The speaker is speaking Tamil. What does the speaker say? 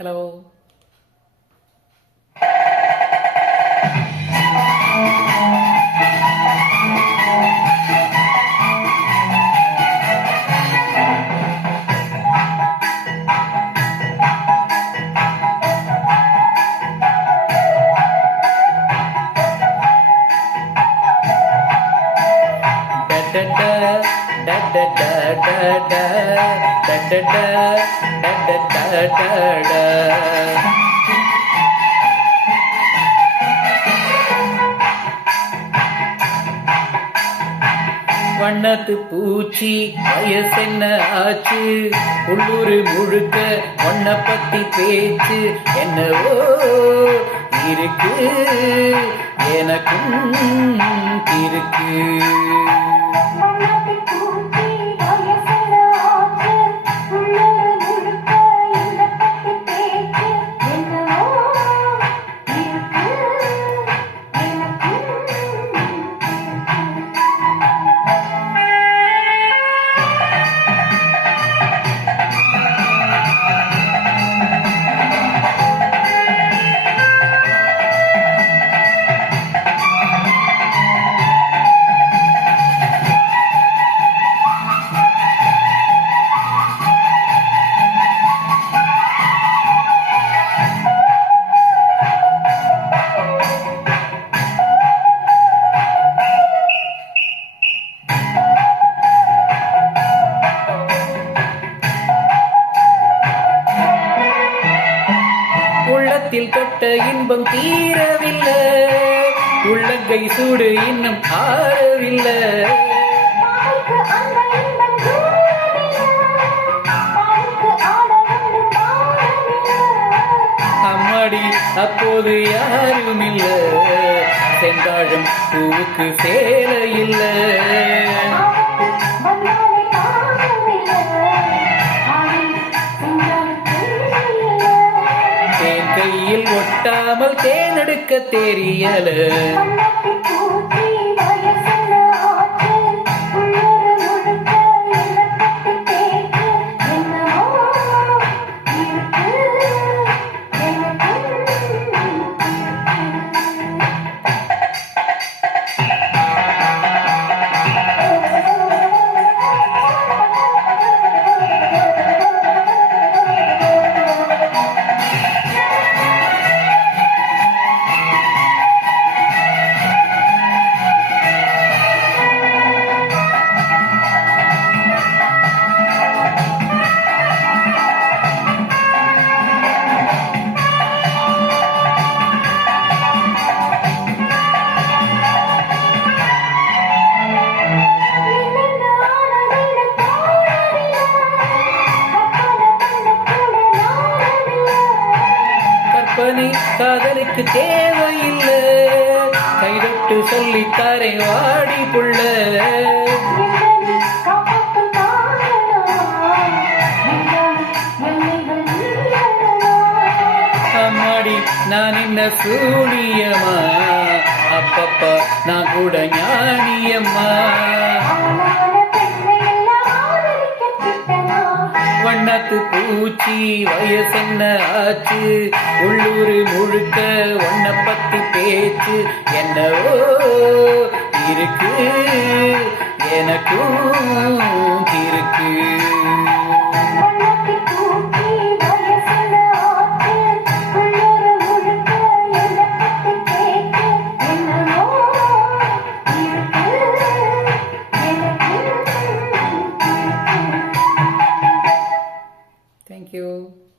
ஹலோ. வண்ணத்து பூச்சி வயசென்ன ஆச்சு, உள்ளூர் முழுக்க ஒன்ன பத்தி பேச்சு என்னவோ இருக்கு, எனக்கும் இருக்கு. உள்ளத்தில் தொட்ட இன்பம் தீரவில்லை, உள்ளங்கை சூடு இன்னும் ஆறவில்லை. அம்மாடி அப்போது யாரும் இல்ல, செந்தாழம் பூவுக்கு சேலை இல்லை. கையில் ஒட்டாமல் தேனெடுக்க தெரியல. காதலுக்கு தேவையில்லை, கைதொட்டு சொல்லித்தாரே வாடி புள்ள. அம்மாடி நான் என்ன சூனியம்மா, அப்பப்பா நான் கூட ஞானியம்மா. வண்ணத்து பூச்சி வயசென்ன ஆச்சு, உள்ளூர் முழுக்க ஒன்ன பத்தி பேச்சு என்னவோ இருக்கு, எனக்கும் இருக்கு. Thank you.